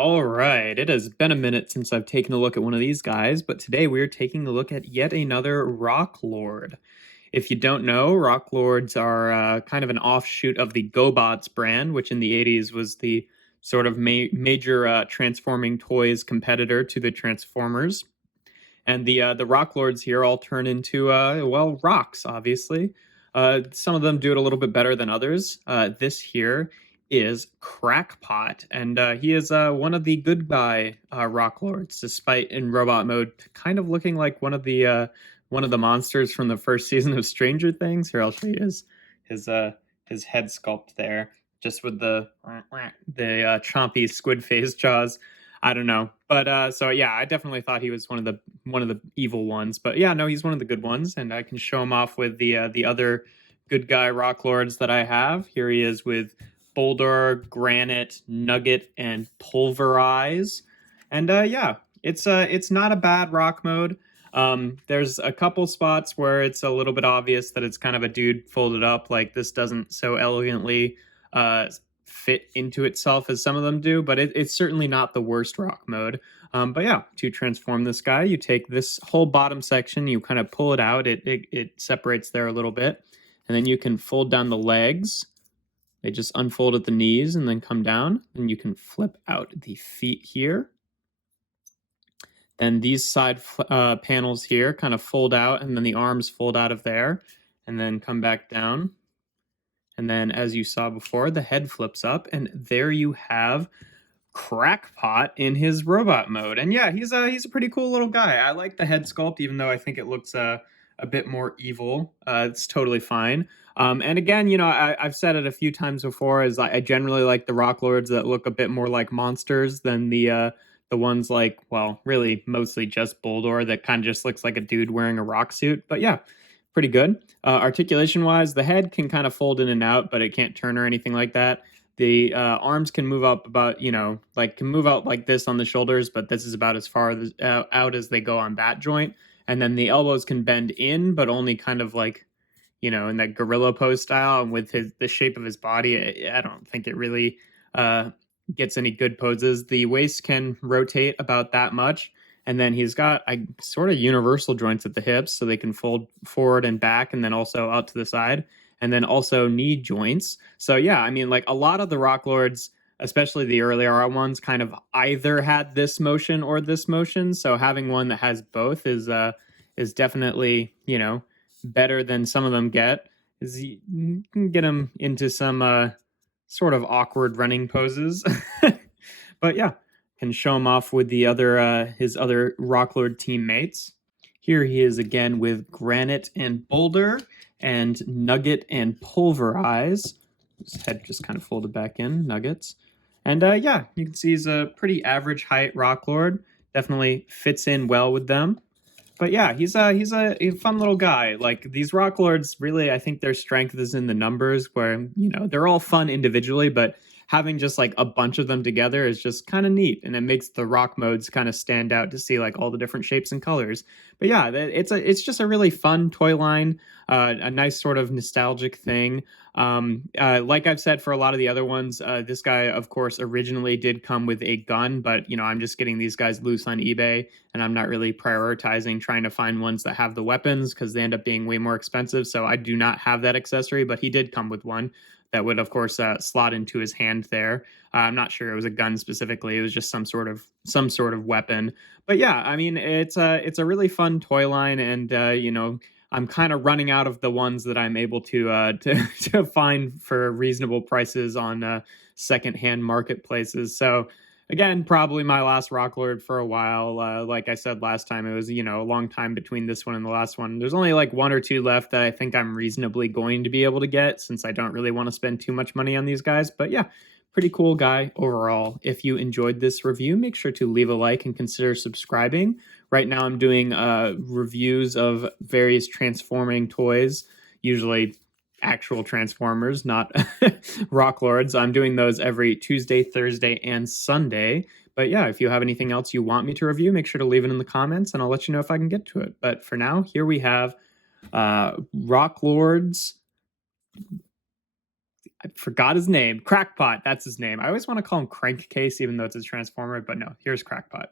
All right, it has been a minute since I've taken a look at one of these guys, but today we're taking a look at yet another Rock Lord. If you don't know, Rock Lords are kind of an offshoot of the GoBots brand, which in the 80s was the sort of major transforming toys competitor to the Transformers. And the Rock Lords here all turn into well, rocks, obviously. Some of them do it a little bit better than others. This here is Crackpot, and he is one of the good guy Rock Lords, despite in robot mode kind of looking like one of the monsters from the first season of Stranger Things. Here, I'll show you his his head sculpt there, just with the chompy squid face jaws. I don't know, but so yeah, I definitely thought he was one of the evil ones, but yeah, no, he's one of the good ones, and I can show him off with the other good guy Rock Lords that I have. Here he is with Boulder, Granite, Nugget, and Pulver-eyes, and yeah, it's not a bad rock mode. There's a couple spots where it's a little bit obvious that it's kind of a dude folded up, like this doesn't so elegantly fit into itself as some of them do, but it's certainly not the worst rock mode. But yeah, to transform this guy, you take this whole bottom section, you kind of pull it out, it separates there a little bit, and then you can fold down the legs. They just unfold at the knees and then come down, and you can flip out the feet here. Then these side panels here kind of fold out, and then the arms fold out of there, and then come back down. And then, as you saw before, the head flips up, and there you have Crackpot in his robot mode. And yeah, he's a pretty cool little guy. I like the head sculpt, even though I think it looks a bit more evil. It's totally fine. And again, you know, I've said it a few times before, is I generally like the Rock Lords that look a bit more like monsters than the ones like, well, really mostly just Boldor that kind of just looks like a dude wearing a rock suit. But yeah, pretty good. Articulation wise, the head can kind of fold in and out, but it can't turn or anything like that. The arms can move up about, you know, like can move out like this on the shoulders, but this is about as far out as they go on that joint. And then the elbows can bend in, but only kind of like, you know, in that gorilla pose style. And with the shape of his body, I don't think it really gets any good poses. The waist can rotate about that much. And then he's got sort of universal joints at the hips, so they can fold forward and back, and then also out to the side, and then also knee joints. So yeah, I mean, like a lot of the Rock Lords, especially the earlier ones, kind of either had this motion or this motion. So having one that has both is definitely, you know, better than some of them get. Is you can get them into some sort of awkward running poses, but yeah. Can show him off with the other his other Rocklord teammates. Here he is again with Granite and Boulder, and Nugget and Pulver-eyes. His head just kind of folded back in, Nuggets. And yeah, you can see he's a pretty average height Rocklord. Definitely fits in well with them. But yeah, he's a fun little guy. Like these Rocklords, really, I think their strength is in the numbers, where, you know, they're all fun individually, but having just like a bunch of them together is just kind of neat, and it makes the rock modes kind of stand out to see like all the different shapes and colors. But yeah, it's just a really fun toy line, a nice sort of nostalgic thing. Like I've said for a lot of the other ones, this guy of course originally did come with a gun, but you know, I'm just getting these guys loose on eBay, and I'm not really prioritizing trying to find ones that have the weapons because they end up being way more expensive. So I do not have that accessory, but he did come with one that would, of course, slot into his hand there. I'm not sure it was a gun specifically. It was just some sort of weapon. But yeah, I mean, it's a really fun toy line, and you know, I'm kind of running out of the ones that I'm able to find for reasonable prices on secondhand marketplaces. So again, probably my last Rock Lord for a while. Like I said last time, it was, you know, a long time between this one and the last one. There's only like one or two left that I think I'm reasonably going to be able to get, since I don't really want to spend too much money on these guys. But yeah, pretty cool guy overall. If you enjoyed this review, make sure to leave a like and consider subscribing. Right now I'm doing reviews of various transforming toys, usually actual Transformers, not Rock Lords. I'm doing those every Tuesday, Thursday, and Sunday. But yeah, if you have anything else you want me to review, make sure to leave it in the comments, and I'll let you know if I can get to it. But for now, here we have Rock Lords I forgot his name. Crackpot, that's his name. I always want to call him Crankcase, even though it's a Transformer, but no, here's Crackpot.